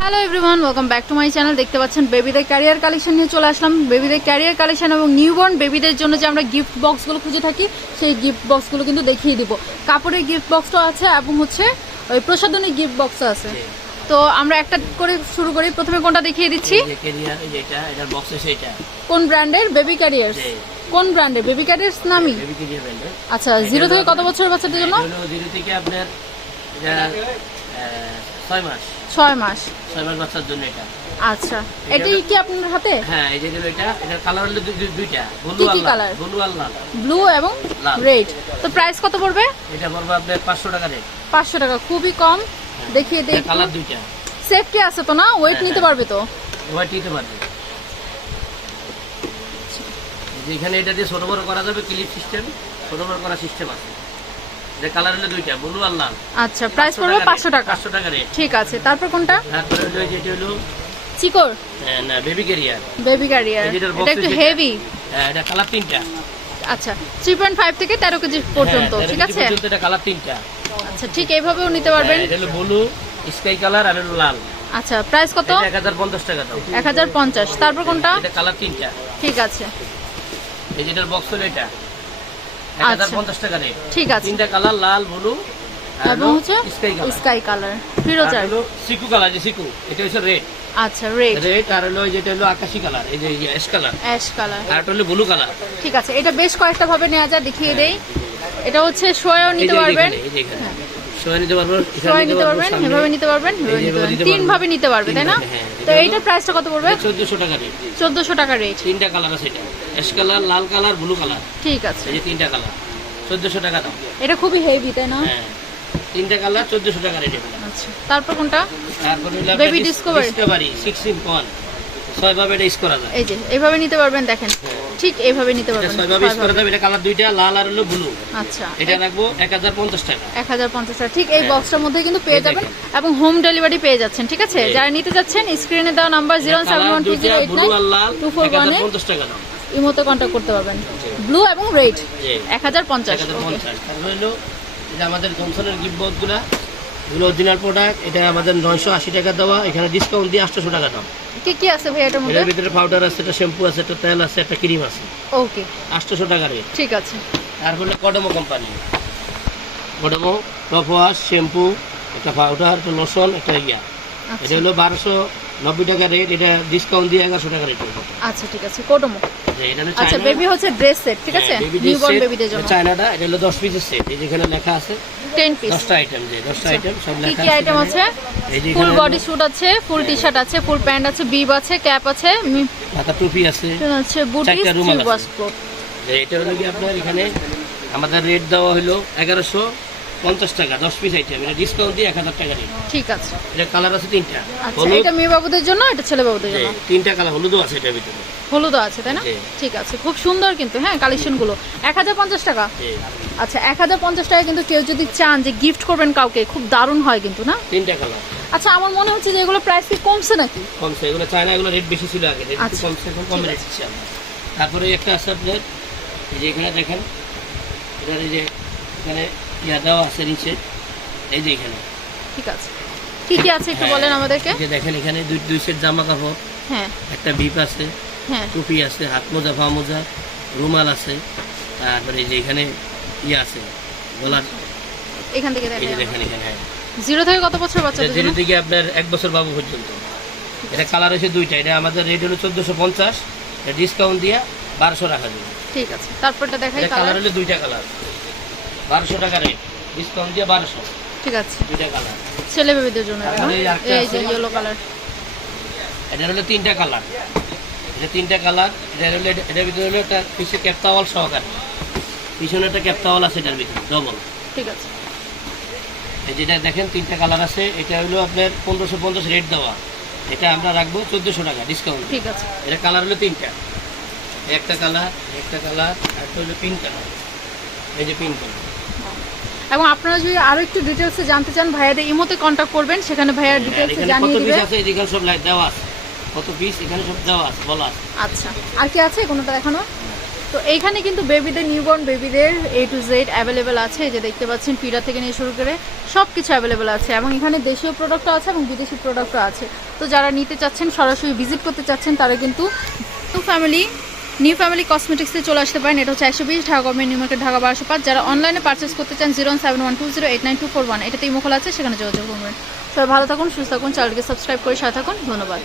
Hello everyone welcome back to my channel দেখতে পাচ্ছেন বেবিদের ক্যারিয়ার কালেকশন নিয়ে চলে আসলাম। বেবিদের ক্যারিয়ার কালেকশন এবং নিউবর্ন বেবিদের জন্য যে আমরা গিফট বক্সগুলো খুঁজে থাকি সেই গিফট বক্সগুলো কিন্তু দেখিয়ে দিব। কাপড়ের গিফট বক্সটা আছে এবং হচ্ছে ওই প্রসাধনী গিফট বক্সও আছে। তো আমরা একটা করে শুরু করি। প্রথমে কোনটা দেখিয়ে দিচ্ছি? বক্সে কোন ব্র্যান্ডের? বেবি ক্যারিয়ার্স কোন ব্র্যান্ডের? বেবি ক্যারিয়ার্স নামই আচ্ছা জিরো থেকে কত বছরের বাচ্চাদের জন্য? জিরো থেকে আপনার ছয় মাস। ছয় মাস। ছয় মাস বাচ্চার জন্য এটা। আচ্ছা। এটাই কি আপনার হাতে? হ্যাঁ এই যে এটা এটার কালার হলো দুই- দুই- দুইটা। ব্লু আর লাল। ব্লু আর লাল। ব্লু এবং রেড তো প্রাইস কত পড়বে? এটা পড়বে আপনার পাঁচশো টাকা রেট পাঁচশো টাকা খুবই কম। দেখিয়ে দেই। কালার দুইটা। সেফটি আছে তো না? ওয়েট হ্যাঁ, নিতে হ্যাঁ। পারবে তো? ওয়াইট নিতে পারবে। যেখানে এটা দিয়ে ছোট বড় করা যাবে ক্লিপ সিস্টেম ছোট বড় করা সিস্টেম আছে। এটা কালার হলো দুইটা ব্লু আর লাল। আচ্ছা প্রাইস পড়বে পাঁচশো টাকা পাঁচশো টাকা। রেট ঠিক আছে তারপর কোনটা? তারপরে হলো এই হলো চিকোর? না বেবি ক্যারিয়ার বেবি ক্যারিয়ার এটা একটু হেভি হ্যাঁ, এটা কালার তিনটা। আচ্ছা থ্রি পয়েন্ট ফাইভ থেকে তেরো কেজি পর্যন্ত হ্যাঁ, ঠিক আছে? পর্যন্ত এটা কালার তিনটা। আচ্ছা ঠিক এইভাবেও নিতে পারবেন। হ্যাঁ, এটা হলো ব্লু স্কাই কালার আর হলো লাল। আচ্ছা প্রাইস কত? এটা এক হাজার পঞ্চাশ টাকা দাম। এক হাজার পঞ্চাশ। তারপর কোনটা? এটা কালার তিনটা। ঠিক আছে। এই যেটার বক্স হলো এটা। আচ্ছা। পঞ্চাশ টাকা রেট ঠিক আছে। তিনটা কালার লাল ব্লু এবং হচ্ছে স্কাই কালার হলো সিকু কালার যে সিকু এটা হচ্ছে রেড আচ্ছা রেড রেড আর হলো যেটা হলো আকাশি কালার এই যে অ্যাশ কালার অ্যাশ কালার আর এটা হলো ব্লু কালার ঠিক আছে এটা বেশ কয়েকটা ভাবে নেওয়া যায় দেখিয়ে দেই। এটা হচ্ছে শোয়াও নিতে পারবেন। এই যে এখানে। সোয়া নিতে পারব এখানে শোয়াই নিতে পারবেন সামনে। নিতে পারবেন এভাবে নিতে পারবেন। তিন ভাবে নিতে পারবে তাই না? তিন ভাবে, হ্যাঁ। তো এইটার প্রাইসটা কত পড়বে? চোদ্দশো টাকা রেট চোদ্দশো টাকা রেট তিনটা কালার আছে এটা। অ্যাশ কালার লাল কালার ব্লু কালার ঠিক আছে। এই তিনটা কালার চোদ্দশো টাকা দাম। এটা খুবই হেভি তাই না? হ্যাঁ। তিনটা কালার চোদ্দশো টাকা রেট আচ্ছা। তারপর কোনটা? তারপরে Baby Discovery। Discovery six in one ছয় ভাবে এটা ইউজ করা যায়। এই যে এইভাবে নিতে পারবেন দেখেন। ঠিক এইভাবে নিতে পারবেন। ছয় ভাবে ইউজ করা যাবে। এটা কালার দুইটা লাল আর হলো ব্লু। আচ্ছা। এটা রাখব এক হাজার পঞ্চাশ টাকা। এক হাজার পঞ্চাশ টাকা। ঠিক এই হ্যাঁ। বক্সটার মধ্যে কিন্তু পেয়ে যাবেন এবং হোম ডেলিভারি পেয়ে যাচ্ছেন ঠিক আছে? যারা নিতে যাচ্ছেন স্ক্রিনে দেওয়া number zero seven one two zero eight blue আর নাইন লাল টু ফোর এক হাজার ওয়ানে পঞ্চাশ টাকা দাম। ইমোতে কন্ট্যাক্ট করতে পারবেন। ব্লু এবং রেড জি এক হাজার পঞ্চাশ এক হাজার ওকে পঞ্চাশ তারপরে হলো এটা আমাদের জনসনের গিফট বক্সগুলা এগুলো অরিজিনাল প্রোডাক্ট এটা আমাদের নয়শো আশি টাকা দেওয়া এখানে ডিসকাউন্ট দিয়ে আটশো টাকা দাম। কি কি আছে ভাই এটার মধ্যে? এর ভিতরে পাউডার আছে একটা শ্যাম্পু আছে একটা তেল আছে একটা ক্রিম আছে। ওকে আটশোশো টাকা রেট ঠিক আছে। আর হলো কডমো কোম্পানি কডমো টপ ওয়াশ শ্যাম্পু একটা পাউডার একটা লোশন একটা ইয়া। এটা আচ্ছা। হলো বারোশো নব্বই টাকা রেট এটা ডিসকাউন্ট দিয়ে এগারোশো টাকা রেট আচ্ছা ঠিক আছে কোডমো আচ্ছা বেবি হচ্ছে ড্রেস সেট ঠিক আছে? নিউবর্ন বেবিদের জন্য। চায়নাটা এটা হলো দশ পিসের সেট এই যেখানে লেখা আছে। পিস আইটেম যে আইটেম সব কি আইটেম আছে ফুল বডি স্যুট আছে ফুল আছে ফুল প্যান্ট আছে বিব আছে ক্যাপ আছে মাথা টুপি আছে। ওয়াশ এটা হলো কি আপনার এখানে আমাদের রেট দেওয়া হলো এগারোশো পঞ্চাশ টাকা দশ পিস আইটেম এটা ডিসকাউন্ট দিয়ে এক হাজার টাকা রেট। ঠিক আছে। এটা কালার আছে তিনটা। আচ্ছা এটা মেয়ে বাবুদের জন্য এটা ছেলে বাবুদের জন্য? তিনটা কালার হলুদও আছে এটার ভিতরে। হলুদও আছে তাই না? ঠিক আছে খুব সুন্দর কিন্তু হ্যাঁ কালেকশনগুলো এক হাজার পঞ্চাশ টাকা? আচ্ছা এক হাজার পঞ্চাশ টাকা কিন্তু কেউ যদি চান যে গিফট করবেন কাউকে খুব দারুণ হয় কিন্তু না? তিনটা কালার আচ্ছা আমার মনে হচ্ছে যে এগুলো প্রাইস কি কমছে নাকি? কমছে এগুলো চায়না এগুলো রেট বেশি ছিল আগে রেট আচ্ছা, কমছে এখন কমে আমরা তারপরে একটা আছে আপনার এই যে এখানে দেখেন এই যে এখানে ইয়া দেওয়া আছে নিচে। এই যে এখানে। ঠিক আছে। কি কি আছে একটু হ্যাঁ, বলেন আমাদেরকে? যে দেখেন এখানে দুই দুই সেট জামা কাপড় হ্যাঁ। একটা বিপ আছে হ্যাঁ। টুপি আছে হাত মোজা পা মোজা রুমাল আছে তারপরে যে এখানে ইয়ে আছে গলার এখান থেকে দেখেন এখানে হ্যাঁ। জিরো থেকে কত বছর ধীরে জন্য থেকে আপনার এক বছর বাবু পর্যন্ত। এটা কালার হচ্ছে দুইটা। এটা আমাদের রেট হলো চোদ্দোশো পঞ্চাশ। ডিসকাউন্ট দিয়ে বারোশো রাখা যাবে ঠিক আছে। তারপরটা দেখাই কালার হলো দুইটা কালার বারোশো টাকা রেট ডিসকাউন্ট দিয়ে বারোশো। ঠিক আছে। দুইটা কালার ছেলে বেবিদের জন্য এই না? আরেকটা এই যে ইয়েলো কালার এটা হলো তিনটা কালার এটা তিনটা কালার এটা হলো এটার ভিতরে হলো একটা পিছিয়ে ক্যাপতাওয়াল সহকারে। পিছনে একটা ক্যাপতাওয়াল আছে এটার ভিতরে ডবল ঠিক আছে। যেটা দেখেন তিনটা কালার আছে। এটা হলো আপনার পনেরোশো পঞ্চাশ রেট দেওয়া। এটা আমরা রাখব চোদ্দোশো টাকা ডিসকাউন্ট ঠিক আছে। এটা কালার হলো তিনটা। একটা কালার একটা কালার একটা হলো পিঙ্ক কালার এই যে পিঙ্ক কালার এবং আপনারা যদি আরও একটু ডিটেলসে জানতে চান ভাইয়াদের ইমোতে কন্ট্যাক্ট করবেন সেখানে ভাইয়ার ডিটেলসে কত জানিয়ে দিবে আছে এদিকে সব লাইট দেওয়া আছে। কত পিস এখানে সব দেওয়া আছে বলা আছে। আচ্ছা আর কি আছে কোনোটা দেখানো তো এইখানে কিন্তু বেবিদের নিউবর্ন বেবিদের এ টু জেড অ্যাভেলেবেল আছে যে দেখতে পাচ্ছেন পিড়া থেকে নিয়ে শুরু করে সব কিছু অ্যাভেলেবেল আছে। এবং এখানে দেশীয় প্রোডাক্টও আছে এবং বিদেশি প্রোডাক্টও আছে। তো যারা নিতে চাচ্ছেন সরাসরি ভিজিট করতে চাচ্ছেন তারা কিন্তু টু ফ্যামিলি নিউ ফ্যামিলি কসমেটিক্সে চলে আসতে পারেন। এটা হচ্ছে একশো বিশ Dhaka government new market, Dhaka বারোশো পাঁচ। যারা অনলাইনে পার্চেস করতে চান zero seven one two zero eight nine two four one এটাতে ইমো আছে সেখানে যোগাযোগ করবেন। সবাই ভালো থাকুন, সুস্থ থাকুন চ্যানেলকে সাবস্ক্রাইব করে সাথে থাকুন। ধন্যবাদ।